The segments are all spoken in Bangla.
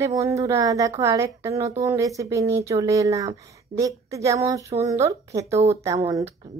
আরে বন্ধুরা দেখো আরেকটা নতুন রেসিপি নিয়ে চলে এলাম। দেখতে যেমন সুন্দর খেতেও তেমন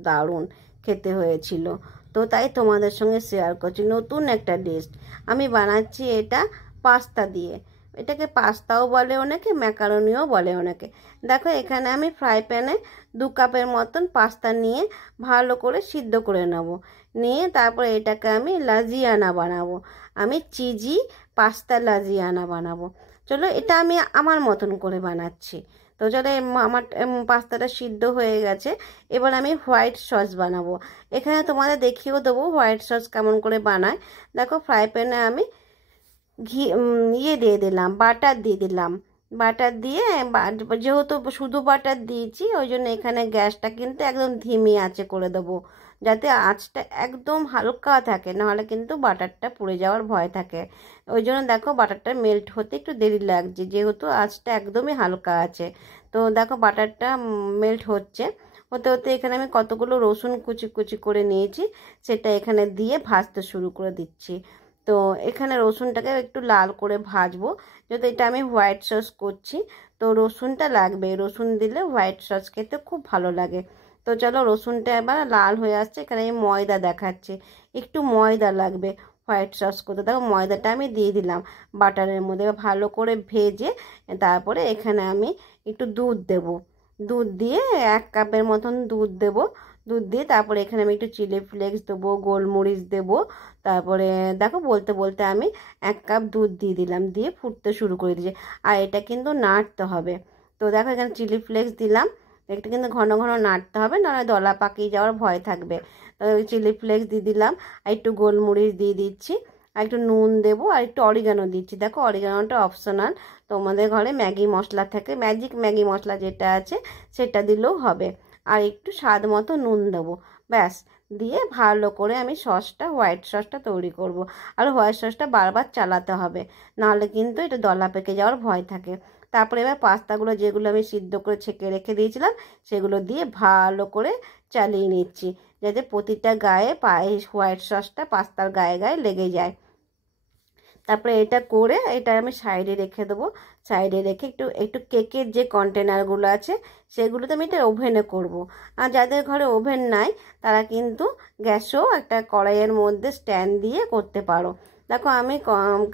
দারুণ খেতে হয়েছিল। তো তাই তোমাদের সঙ্গে শেয়ার করছি নতুন একটা ডিশ। আমি বানাচ্ছি এটা পাস্তা দিয়ে। এটাকে পাস্তাও বলে অনেকে, ম্যাকারনিও বলে অনেকে। দেখো এখানে আমি ফ্রাই প্যানে 2 কাপের মতন পাস্তা নিয়ে ভালো করে সিদ্ধ করে নেব। নিয়ে তারপরে এটাকে আমি লাজিয়ানা বানাবো। আমি চিজি পাস্তা লাজিয়ানা বানাবো। চলো এটা আমি আমার মতন করে বানাচ্ছি। তো চলো আমার পাস্তাটা সিদ্ধ হয়ে গেছে। এবার আমি হোয়াইট সস বানাবো। এখানে তোমাদের দেখিয়েও দেবো হোয়াইট সস কেমন করে বানায়। দেখো ফ্রাই প্যানে আমি ঘি ইয়ে দিয়ে দিলাম, বাটার দিয়ে দিলাম। বাটার দিয়ে যেহেতু শুধু বাটার দিয়েছি ওই জন্য এখানে গ্যাসটা কিন্তু একদম ধিমি আঁচে করে দেবো, যাতে আঁচটা একদম হালকা থাকে, নাহলে কিন্তু বাটারটা পুড়ে যাওয়ার ভয় থাকে। ওই জন্য দেখো বাটারটা মেল্ট হতে একটু দেরি লাগছে, যেহেতু আঁচটা একদমই হালকা আছে। তো দেখো বাটারটা মেল্ট হচ্ছে। হতে হতে এখানে আমি কতগুলো রসুন কুচি কুচি করে নিয়েছি, সেটা এখানে দিয়ে ভাজতে শুরু করে দিচ্ছি। তো এখানে রসুনটাকে একটু লাল করে ভাজবো, যেহেতু এটা আমি হোয়াইট সস করছি। তো রসুনটা লাগবে, রসুন দিলে হোয়াইট সস খেতে খুব ভালো লাগে। তো চলো রসুনটা এবার লাল হয়ে আসছে। এখানে আমি ময়দা দেখাচ্ছি, একটু ময়দা লাগবে হোয়াইট সস করতে। দেখো ময়দাটা আমি দিয়ে দিলাম বাটারের মধ্যে, ভালো করে ভেজে তারপরে এখানে আমি একটু দুধ দেব। দুধ দিয়ে 1 কাপের মতন দুধ দেব। দুধ দিয়ে তারপরে এখানে আমি একটু চিলি ফ্লেক্স দেবো, গোলমরিচ দেবো। তারপরে দেখো বলতে বলতে আমি 1 কাপ দুধ দিয়ে দিলাম, দিয়ে ফুটতে শুরু করে দিয়েছি। আর এটা কিন্তু নাড়তে হবে। তো দেখো এখানে চিলি ফ্লেক্স দিলাম, এটা কিন্তু ঘন ঘন নাড়তে হবে, নাহলে দলা পাকিয়ে যাওয়ার ভয় থাকবে। তো চিলি ফ্লেক্স দিয়ে দিলাম, আর একটু গোলমরিচ দিয়ে দিচ্ছি, আর একটু নুন দেবো, আর একটু অরিগানো দিচ্ছি। দেখো অরিগানোটা অপশনাল, তোমাদের ঘরে ম্যাগি মশলা থাকে, ম্যাজিক ম্যাগি মশলা যেটা আছে সেটা দিলেও হবে। আর একটু স্বাদ মতো নুন দেবো, ব্যাস। দিয়ে ভালো করে আমি সসটা হোয়াইট সসটা তৈরি করব। আর হোয়াইট সসটা বারবার চালাতে হবে, নাহলে কিন্তু এটা দলা পেকে যাওয়ার ভয় থাকে। তারপরে এবার পাস্তাগুলো যেগুলো আমি সিদ্ধ করে ছেঁকে রেখে দিয়েছিলাম সেগুলো দিয়ে ভালো করে চালিয়ে নিচ্ছি, যাতে প্রতিটা গায়ে পায়ে হোয়াইট সসটা পাস্তার গায়ে গায়ে লেগে যায়। তারপরে এটা করে এটা আমি সাইডে রেখে দেবো। সাইডে রেখে একটু একটু কেকের যে কন্টেনারগুলো আছে সেগুলোতে আমি এটা ওভেনে করব। আর যাদের ঘরে ওভেন নাই তারা কিন্তু গ্যাসেও একটা কড়াইয়ের মধ্যে স্ট্যান্ড দিয়ে করতে পারো। দেখো আমি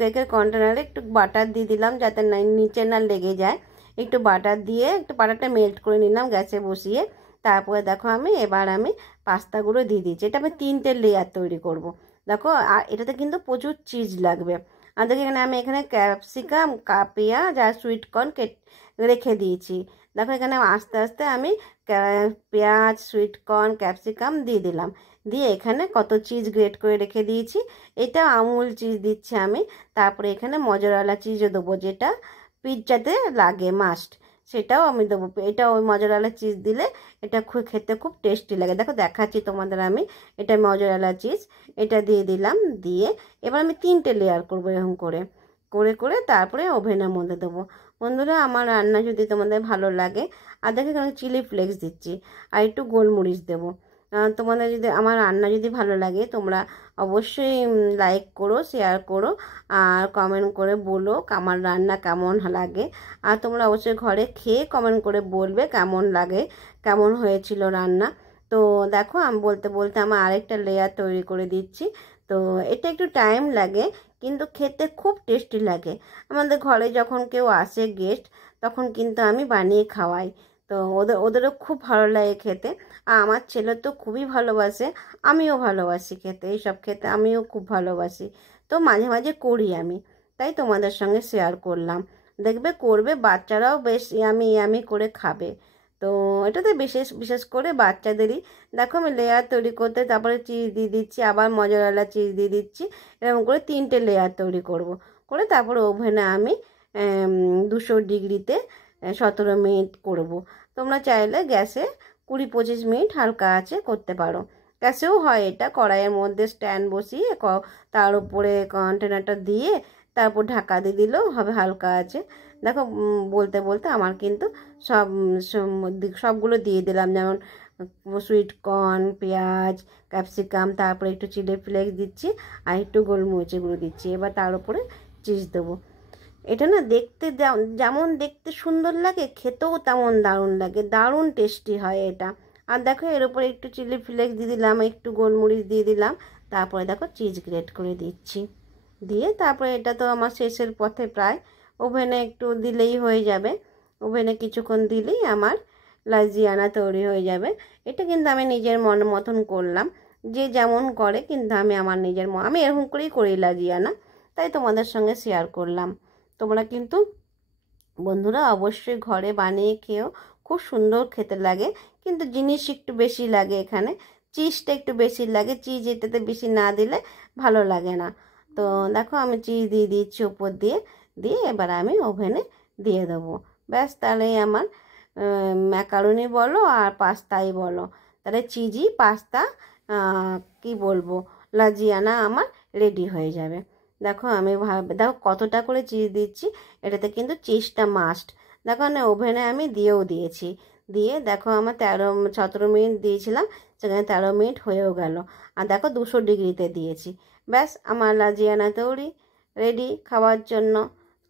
কেকের কন্টেনারে একটু বাটার দিয়ে দিলাম, যাতে নিচে না লেগে যায়। একটু বাটার দিয়ে একটু বাটারটা মেল্ট করে নিলাম গ্যাসে বসিয়ে। তারপরে দেখো এবার আমি পাস্তাগুলো দিয়ে দিচ্ছি। এটা আমি 3টে লেয়ার তৈরি করব। দেখো আর এটাতে কিন্তু প্রচুর চিজ লাগবে। আর দেখো এখানে ক্যাপসিকাম, পেঁয়াজ আর সুইট কর্ন রেখে দিয়েছি। দেখো এখানে আস্তে আস্তে আমি পেঁয়াজ, সুইট কর্ন, ক্যাপসিকাম দিয়ে দিলাম। দিয়ে এখানে কত চিজ গ্রেট করে রেখে দিয়েছি। এটা আমুল চিজ দিচ্ছি আমি। তারপরে এখানে মজরেলা চিজও দেবো, যেটা পিৎজাতে লাগে মাস্ট, সেটাও আমি দেবো। এটা ওই মজরেলা চিজ দিলে এটা খেতে খুব টেস্টি লাগে। দেখো দেখাচ্ছি তোমাদের আমি। এটা মজরেলা চিজ, এটা দিয়ে দিলাম। দিয়ে এবার আমি 3টে লেয়ার করবো এরকম করে করে করে তারপরে ওভেনের মধ্যে দেবো। বন্ধুরা আমার রান্না যদি তোমাদের ভালো লাগে, আর দেখো এখানে চিলি ফ্লেক্স দিচ্ছি, আর একটু গোলমরিচ দেবো। তোমাদের যদি আমার রান্না যদি ভালো লাগে তোমরা অবশ্যই লাইক করো, শেয়ার করো, আর কমেন্ট করে বলো আমার রান্না কেমন লাগে। আর তোমরা অবশ্যই ঘরে খেয়ে কমেন্ট করে বলবে কেমন লাগে, কেমন হয়েছিল রান্না। তো দেখো আমি বলতে বলতে আমার আরেকটা লেয়ার তৈরি করে দিচ্ছি। তো এটা একটু টাইম লাগে, কিন্তু খেতে খুব টেস্টি লাগে। আমাদের ঘরে যখন কেউ আসে গেস্ট, তখন কিন্তু আমি বানিয়ে খাওয়াই। তো ওদেরও খুব ভালো লাগে খেতে। আর আমার ছেলে তো খুবই ভালোবাসে, আমিও ভালোবাসি খেতে, এইসব খেতে আমিও খুব ভালোবাসি। তো মাঝে মাঝে করি আমি, তাই তোমাদের সঙ্গে শেয়ার করলাম। দেখবে করবে, বাচ্চারাও বেশ ইয়ামি ইয়ামি করে খাবে। তো এটাতে বিশেষ বিশেষ করে বাচ্চাদেরই। দেখো আমি লেয়ার তৈরি করতে তারপরে চিজ দিয়ে দিচ্ছি, আবার মজরেলা চিজ দিয়ে দিচ্ছি। এরকম করে 3টে লেয়ার তৈরি করব। করে তারপরে ওভেনে আমি 200 ডিগ্রিতে 17 মিনিট করব। তোমরা চাইলে গ্যাসে 20-25 মিনিট হালকা আছে করতে পারো। গ্যাসেও হয় এটা, কড়াইয়ের মধ্যে স্ট্যান্ড বসিয়ে তার উপরে কন্টেনারটা দিয়ে তারপর ঢাকা দিয়ে দিলেও হবে হালকা আছে। দেখো বলতে বলতে আমার কিন্তু সবগুলো দিয়ে দিলাম, যেমন সুইট কর্ন, পেঁয়াজ, ক্যাপসিকাম, তারপরে একটু চিলি ফ্লেক্স দিচ্ছি, আর একটু গোলমরিচের গুঁড়ো দিচ্ছি। এবার তার উপরে চিজ দেবো। এটা না দেখতে যেমন দেখতে সুন্দর লাগে, খেতেও তেমন দারুণ লাগে, দারুণ টেস্টি হয় এটা। আর দেখো এর উপরে একটু চিলি ফ্লেক্স দিয়ে দিলাম, একটু গোলমরিচ দিয়ে দিলাম, তারপরে দেখো চিজ গ্রেট করে দিচ্ছি, দিয়ে তারপরে এটা তো আমার শেষের পথে প্রায়। ওভেনে একটু দিলেই হয়ে যাবে, ওভেনে কিছুক্ষণ দিলেই আমার লাজিয়ানা তৈরি হয়ে যাবে। এটা কিন্তু আমি নিজের মন মতন করলাম, যে যেমন করে, কিন্তু আমি আমার নিজের আমি এরকম করেই করি লাজিয়ানা, তাই তোমাদের সঙ্গে শেয়ার করলাম। তোমরা কিন্তু বন্ধুরা অবশ্যই ঘরে বানিয়ে খেও, খুব সুন্দর খেতে লাগে, কিন্তু জিনিস একটু বেশি লাগে, এখানে চিজটা একটু বেশি লাগে, চিজ এটাতে বেশি না দিলে ভালো লাগে না। তো দেখো আমি চিজ দিয়ে দিচ্ছি উপর দিয়ে, দিয়ে এবার আমি ওভেনে দিয়ে দেবো। ব্যাস, তাহলেই আমার ম্যাকারনি বলো আর পাস্তাই বলো, তাহলে চিজি পাস্তা কি বলবো লাজিয়ানা আমার রেডি হয়ে যাবে। দেখো আমি দেখো কতটা করে চিজ দিচ্ছি, এটাতে কিন্তু চিজটা মাস্ট। দেখো না ওভেনে আমি দিয়েও দিয়েছি, দিয়ে দেখো আমার 17 মিনিট দিয়েছিলাম, সেখানে 13 মিনিট হয়েও গেল। আর দেখো 200 ডিগ্রিতে দিয়েছি। ব্যাস, আমার লাজিয়ানা তৈরি, রেডি খাওয়ার জন্য।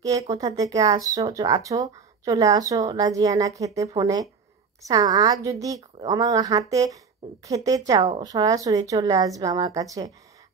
কে কোথা থেকে আছো চলে আসো লাজিয়ানা খেতে ফোনে। আর যদি আমার হাতে খেতে চাও সরাসরি চলে আসবে আমার কাছে,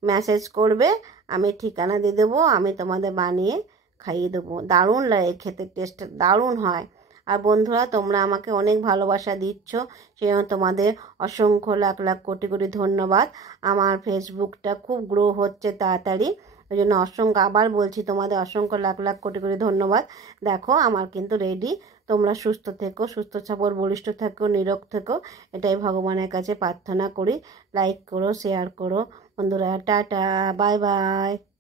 মেসেজ করবে, আমি ঠিকানা দিয়ে দেবো, আমি তোমাদের বানিয়ে খাইয়ে দেবো। দারুণ লাগে খেতে, টেস্ট দারুণ হয়। আর বন্ধুরা তোমরা আমাকে অনেক ভালোবাসা দিচ্ছ, সেই জন্য তোমাদের অসংখ্য লাখ লাখ কোটি কোটি ধন্যবাদ। আমার ফেসবুকটা খুব গ্রো হচ্ছে তাড়াতাড়ি, ওই জন্য অসংখ্য, আবার বলছি তোমাদের অসংখ্য লাখ লাখ কোটি কোটি ধন্যবাদ। দেখো আমার কিন্তু রেডি। তোমরা সুস্থ থেকো, সুস্থ সবল বলিষ্ঠ থেকো, নিরোগ থেকো, এটাই ভগবানের কাছে প্রার্থনা করি। লাইক করো, শেয়ার করো বন্ধুরা। Tata, bye bye.